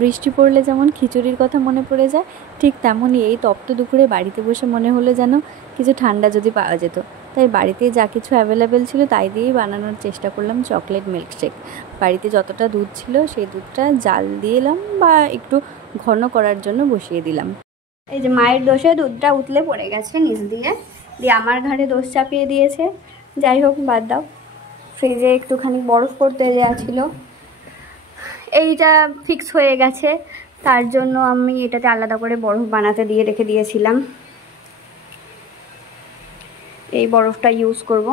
বৃষ্টি পড়লে যেমন খিচুড়ির কথা মনে পড়ে যায়, ঠিক তেমনই এই তপ্ত দুপুরে বাড়িতে বসে মনে হলো যেন কিছু ঠান্ডা যদি পাওয়া যেত। তাই বাড়িতে যা কিছু অ্যাভেলেবেল ছিল তাই দিয়েই বানানোর চেষ্টা করলাম চকলেট মিল্কশেক। বাড়িতে যতটা দুধ ছিল সেই দুধটা জাল দিলাম বা একটু ঘন করার জন্য বসিয়ে দিলাম। এই যে মায়ের দোষে দুধটা উতলে পড়ে গেছে নিচ দিয়ে, আমার ঘাড়ে দোষ চাপিয়ে দিয়েছে। যাই হোক, বাদ দাও। ফ্রিজে একটুখানি বরফ পড়তে দেওয়া ছিল, এইটা ফিক্স হয়ে গেছে, তার জন্য আমি এটাতে আলাদা করে বরফ বানাতে দিয়ে রেখে দিয়েছিলাম। এই বরফটা ইউজ করব।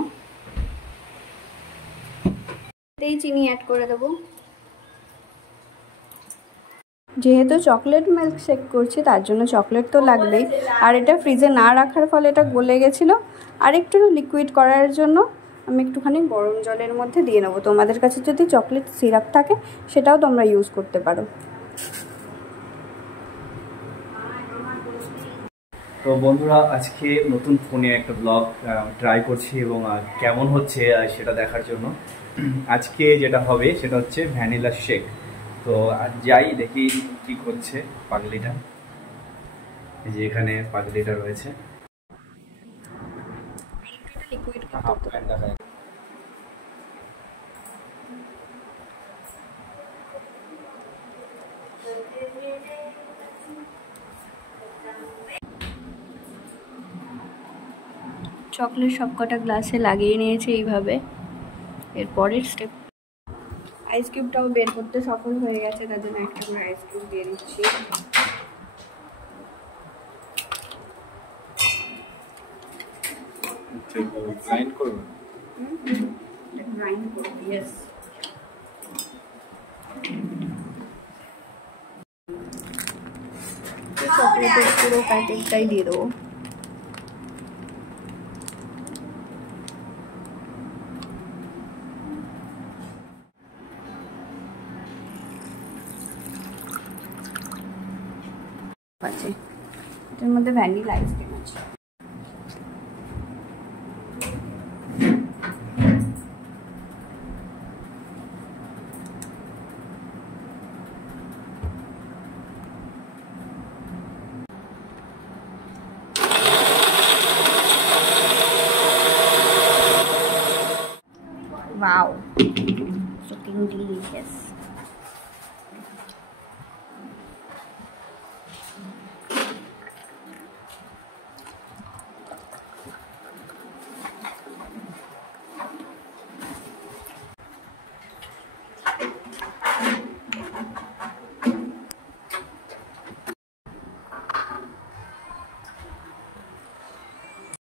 এই চিনি অ্যাড করে দেবো। যেহেতু চকলেট মিল্কশেক করছি তার জন্য চকলেট তো লাগবেই, আর এটা ফ্রিজে না রাখার ফলে এটা গলে গেছিলো। আর একটু লিকুইড করার জন্য আমি একটুখানি গরম জলের মধ্যে দিয়ে নেবো। তোমাদের কাছে যদি চকলেট সিরাপ থাকে সেটাও তোমরা ইউজ করতে পারো। তো বন্ধুরা, আজকে নতুন ফোনে একটা ব্লগ ট্রাই করছি এবং কেমন হচ্ছে সেটা দেখার জন্য আজকে যেটা হবে সেটা হচ্ছে ভ্যানিলা শেক। তো যাই দেখি কি করছে পাগলিটা। এই যে এখানে পাগলিটা রয়েছে। চকলেট সবকটা গ্লাসে লাগিয়ে নিয়েছে এইভাবে। এর পরের স্টেপ, আইস কিউবটাও বের করতে সফল হয়ে গেছে, তার জন্য একটা করে আইস কিউব দিয়ে দিচ্ছি। গ্রাইন্ড করব। গ্রাইন্ড করব, ইয়েস। চকলেটের পুরো প্যাকেটটাই দিয়ে দেবো। আছে এটার মধ্যে ভ্যানিলা আইসক্রিম আছে। Wow.